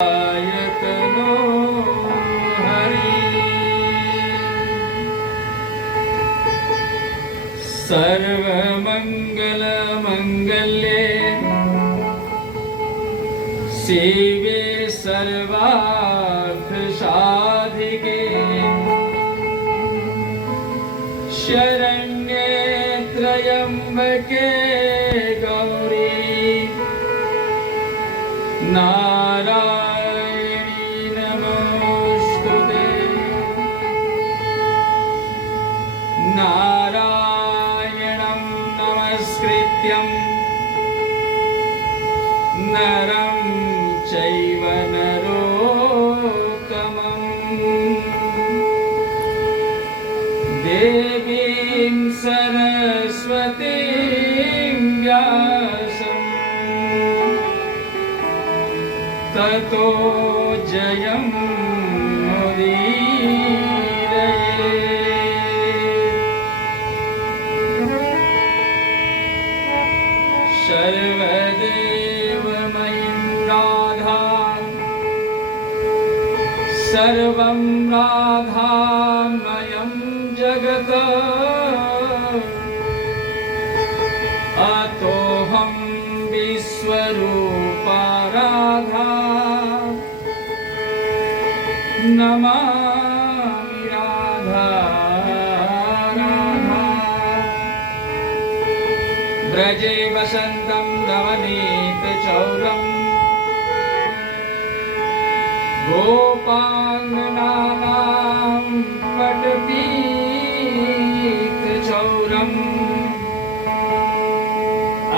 आयतनो हरि सर्वमंगल मंगल्ये शिवे सर्वार्थ साधिके शरण्ये त्र्यंबके गौरी नारायणी नमोस्तुते नारायणं नमस्कृत्यं नरं चैव नरोत्तमं देवीं सरस्वतीं व्यासं ततो जयमुदीरयेत्। सर्वदेवमयीं राधां सर्वं राधामयं जगत् अतोऽहं विश्वरूपा राधा नमामि राधा राधा। ब्रजे वसन्तं रमणीतचौरम् गोपाङ्गनानां पटपीतचौरम्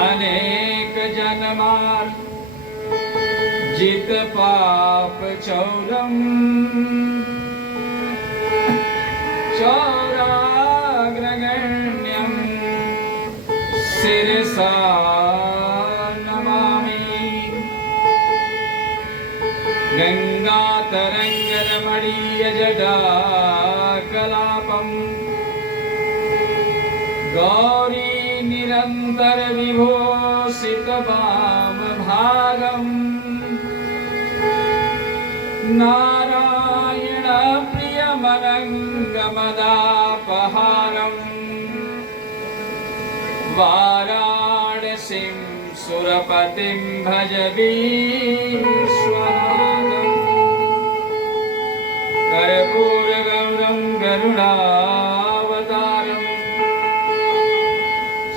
अनेकजन्मार्जितपापचौरम् चौराग्रगण्यं शिरसा नमामि। गङ्गातरङ्गरमणीयजटाकलापम् गौरी निरन्तर विभूषित वामभागम् नारायण प्रियमनङ्गमदापहारम् वाराणसीं सुरपतिं भज विश्वनाथम् कर्पूरगौरं गरुडावतारम्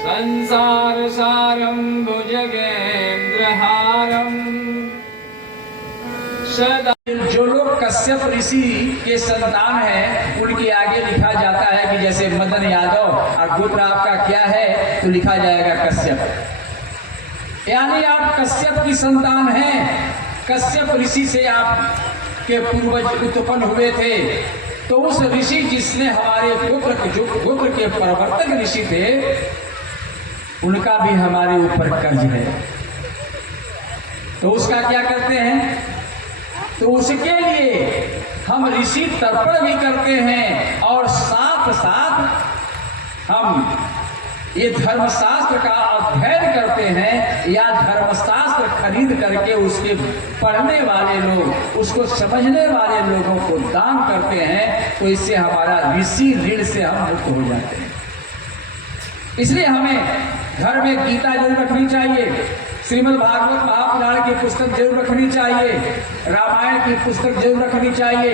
संसारसारं भुजगेन्द्रहारम् सदा। जो लोग कश्यप ऋषि के संतान हैं उनके आगे लिखा जाता है कि जैसे मदन यादव और गोत्र आपका क्या है तो लिखा जाएगा कश्यप, यानी आप कश्यप की संतान हैं। कश्यप ऋषि से आप के पूर्वज उत्पन्न हुए थे, तो उस ऋषि जिसने हमारे गोत्र के प्रवर्तक ऋषि थे उनका भी हमारे ऊपर कर्ज है, तो उसका क्या करते हैं? तो उसके लिए हम ऋषि तर्पण भी करते हैं और साथ साथ हम ये धर्मशास्त्र का अध्ययन करते हैं या धर्मशास्त्र खरीद करके उसके पढ़ने वाले लोग, उसको समझने वाले लोगों को दान करते हैं, तो इससे हमारा ऋषि ऋण से हम मुक्त हो जाते हैं। इसलिए हमें घर में गीता जरूर रखनी चाहिए, श्रीमद् भागवत महापुराण की पुस्तक जरूर रखनी चाहिए, रामायण की पुस्तक जरूर रखनी चाहिए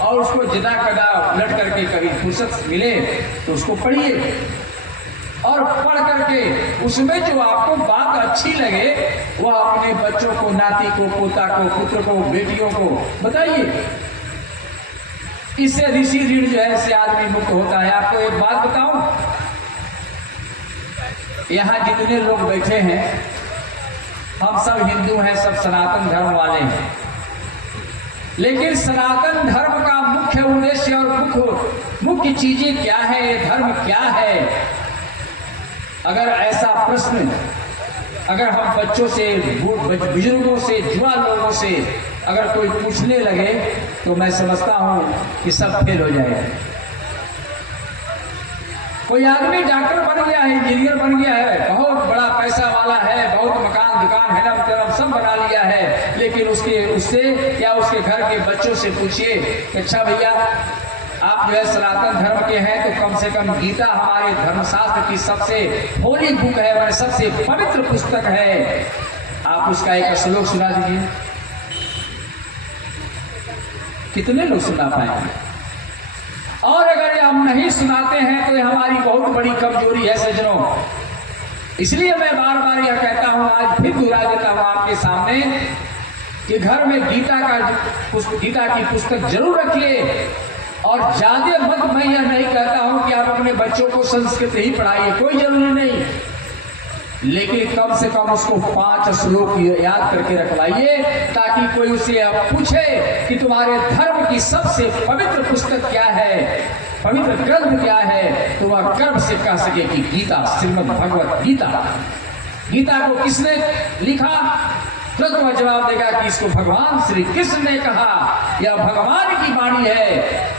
और उसको जदा कदा उलट करके कभी फुर्सत मिले तो उसको पढ़िए और पढ़ करके उसमें जो आपको बात अच्छी लगे वह अपने बच्चों को, नाती को, पोता को, पुत्र को, बेटियों को बताइए। इससे ऋषि ऋण जो है इससे आदमी मुक्त होता है। आपको एक बात बताऊं, यहाँ जितने लोग बैठे हैं हम सब हिंदू हैं, सब सनातन धर्म वाले हैं, लेकिन सनातन धर्म का मुख्य उद्देश्य और मुख्य चीजें क्या है, ये धर्म क्या है? अगर ऐसा प्रश्न अगर हम बच्चों से, बुजुर्गों से, युवा लोगों से अगर कोई पूछने लगे तो मैं समझता हूं कि सब फेल हो जाएगा। कोई आदमी डॉक्टर बन गया है, इंजीनियर बन गया है, बहुत बड़ा पैसा वाला है, बहुत मकान दुकान है ना सब बना लिया है, लेकिन उससे या उसके घर के बच्चों से पूछिए कि अच्छा भैया आप जो है सनातन धर्म के हैं तो कम से कम गीता हमारे धर्मशास्त्र की सबसे होली बुक है, वह सबसे पवित्र पुस्तक है, आप उसका एक श्लोक सुना दीजिए। कितने लोग सुना पाएंगे? और अगर ये हम नहीं सुनाते हैं तो ये हमारी बहुत बड़ी कमजोरी है सज्जनों। इसलिए मैं बार बार यह कहता हूं, आज फिर दोहरा देता हूं आपके सामने कि घर में गीता की पुस्तक जरूर रखिए। और ज्यादा मत, मैं यह नहीं कहता हूं कि आप अपने बच्चों को संस्कृत ही पढ़ाइए, कोई जरूरी नहीं, लेकिन कम से कम उसको 5 श्लोक याद करके रखवाइए, ताकि कोई उसे अब पूछे कि तुम्हारे धर्म की सबसे पवित्र पुस्तक क्या है, पवित्र ग्रंथ क्या है, तो वह गर्व से कह सके कि गीता, श्रीमद् भगवत गीता। गीता को किसने लिखा? तुरंत वह जवाब देगा कि इसको भगवान श्री कृष्ण ने कहा, यह भगवान की वाणी है।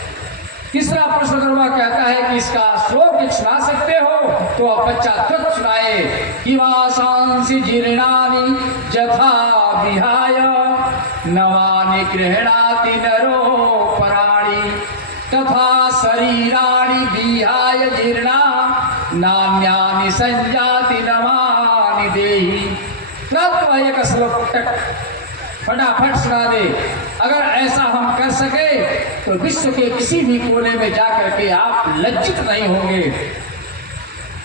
तीसरा प्रश्न अगर वह कहता है कि इसका श्लोक सुना सकते हो, तो अब बच्चा तुरंत सुनाए कि वासांसि जीर्णानि यथा विहाय नवानि गृह्णाति नरो पराणि तथा शरीराणि विहाय जीर्णा नान्यानि संजाति नवानि देहि। तुरंत वह एक श्लोक फटाफट सुना दे। अगर ऐसा हम कर सके तो विश्व के किसी भी कोने में जाकर के आप लज्जित नहीं होंगे।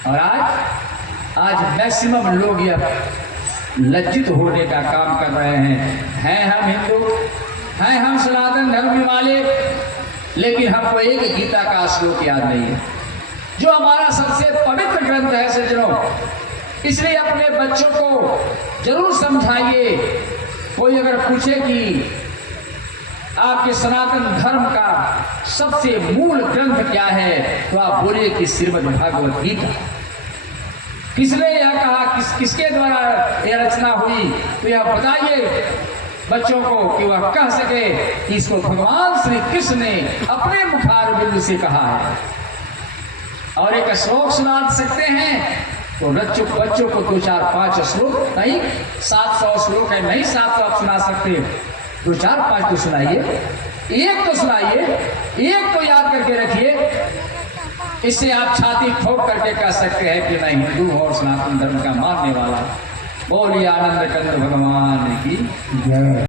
और आज मैक्सिमम लोग यह लज्जित होने का काम कर रहे हैं हम हिंदू, हैं हम सनातन धर्म वाले, लेकिन हमको एक गीता का श्लोक याद नहीं है, जो हमारा सबसे पवित्र ग्रंथ है सज्जनों। इसलिए अपने बच्चों को जरूर समझाइए। कोई अगर पूछे कि आपके सनातन धर्म का सबसे मूल ग्रंथ क्या है, तो आप बोलिए कि श्रीमद् भागवत गीता। किसने यह कहा, किसके द्वारा यह रचना हुई, तो यह बताइए बच्चों को कि वह कह सके कि इसको भगवान श्री कृष्ण ने अपने मुखारबिंद से कहा है। और एक श्लोक सुना सकते हैं तो बच्चों को 2, 4, 5 श्लोक नहीं, 700 श्लोक है, नहीं 700 आप सुना सकते, 2, 4, 5 तो सुनाइए, एक तो सुनाइए, एक तो याद करके रखिए। इससे आप छाती ठोक करके कह सकते हैं कि मैं हिंदू हूं और सनातन धर्म का मानने वाला। बोलिए आनंद कंद भगवान की जय।